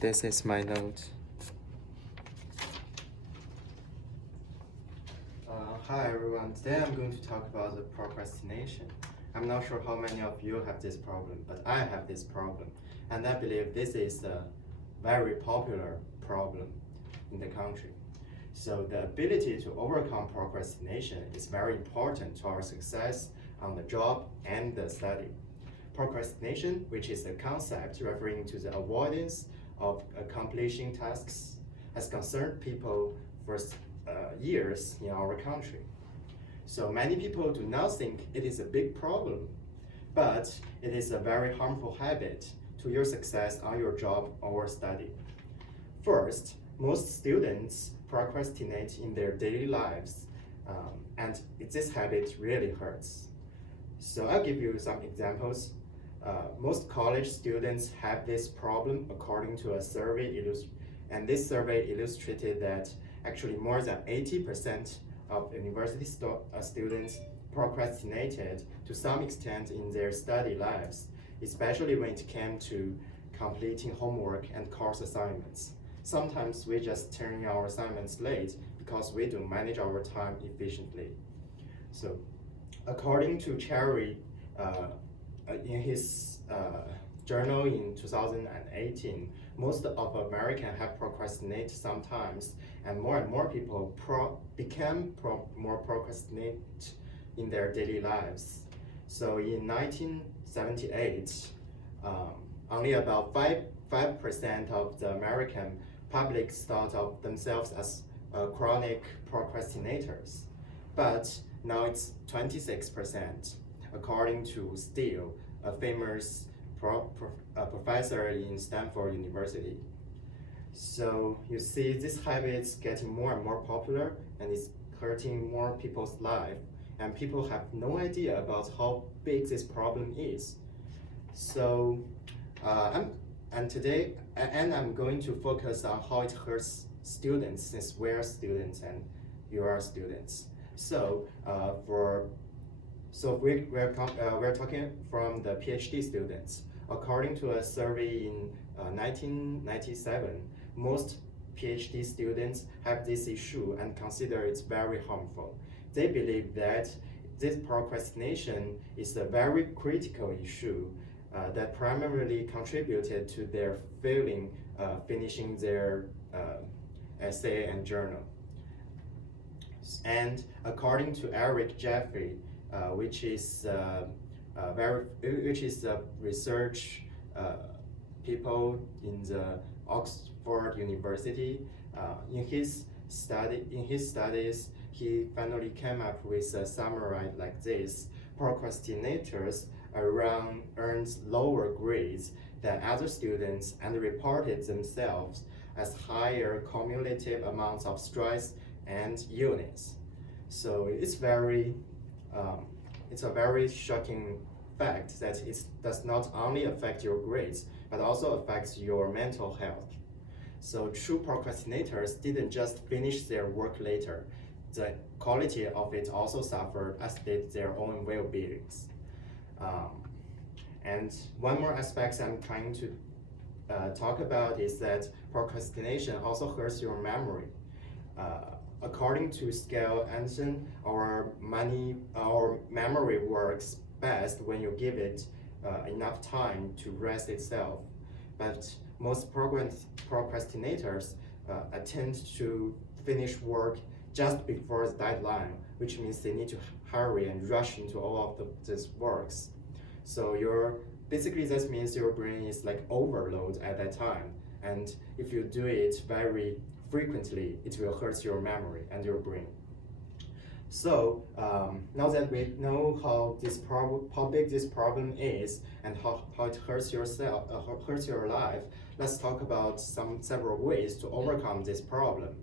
This is my note. Hi everyone, today I'm going to talk about the procrastination. I'm not sure how many of you have this problem, but I have this problem. And I believe this is a very popular problem in the country. So the ability to overcome procrastination is very important to our success on the job and the study. Procrastination, which is a concept referring to the avoidance of accomplishing tasks, has concerned people for years in our country. So many people do not think it is a big problem, but it is a very harmful habit to your success on your job or study. First, most students procrastinate in their daily lives, and this habit really hurts. So I'll give you some examples. Most college students have this problem according to a survey, and this survey illustrated that actually more than 80% of university students procrastinated to some extent in their study lives, especially when it came to completing homework and course assignments. Sometimes we just turn in our assignments late because we don't manage our time efficiently. So, according to Cherry, in his journal in 2018, most of Americans have procrastinated sometimes, and more people became more procrastinate in their daily lives. So in 1978, only about 5% of the American public thought of themselves as chronic procrastinators, but now it's 26%, according to Steele, a famous professor in Stanford University. So you see, this habit is getting more and more popular, and it's hurting more people's life, and people have no idea about how big this problem is. So today I'm going to focus on how it hurts students, since we're students and you are students. So we're talking from the PhD students. According to a survey in 1997, most PhD students have this issue and consider it very harmful. They believe that this procrastination is a very critical issue that primarily contributed to their failing finishing their essay and journal. And according to Eric Jeffrey, which is a research people in the Oxford University, in his studies, he finally came up with a summary like this: procrastinators earned lower grades than other students and reported themselves as higher cumulative amounts of stress and illness. So it's a very shocking fact that it does not only affect your grades, but also affects your mental health. So true procrastinators didn't just finish their work later. The quality of it also suffered, as did their own well-beings. And one more aspect I'm trying to talk about is that procrastination also hurts your memory. According to Scale Anderson, our memory works best when you give it enough time to rest itself. But most procrastinators tend to finish work just before the deadline, which means they need to hurry and rush into all of these works. So basically that means your brain is like overload at that time, and if you do it very frequently, it will hurt your memory and your brain. So now that we know how big this problem is and how it hurts your life, let's talk about several ways to overcome this problem.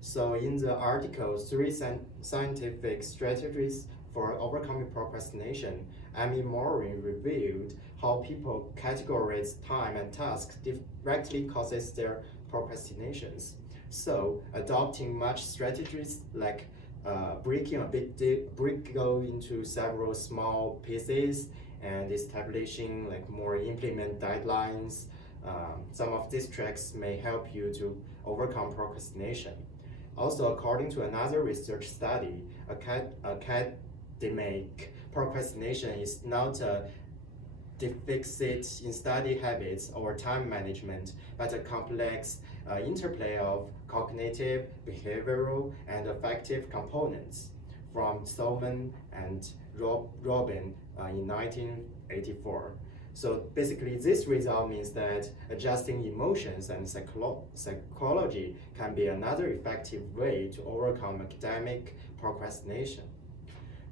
So in the article, 3 scientific strategies for overcoming procrastination, Amy Morin revealed how people categorize time and tasks directly causes their procrastinations. So adopting much strategies like breaking a big brick into several small pieces and establishing like more implement deadlines, some of these tricks may help you to overcome procrastination. Also, according to another research study, academic procrastination is not a deficit in study habits or time management, but a complex interplay of cognitive, behavioral, and affective components, from Solomon and Robin in 1984. So basically, this result means that adjusting emotions and psychology can be another effective way to overcome academic procrastination.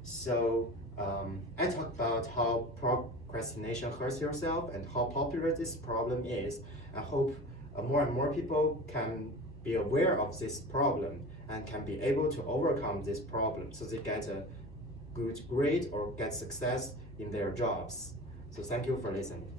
So I talked about how procrastination hurts yourself and how popular this problem is. I hope more and more people can be aware of this problem and can be able to overcome this problem so they get a good grade or get success in their jobs. So thank you for listening.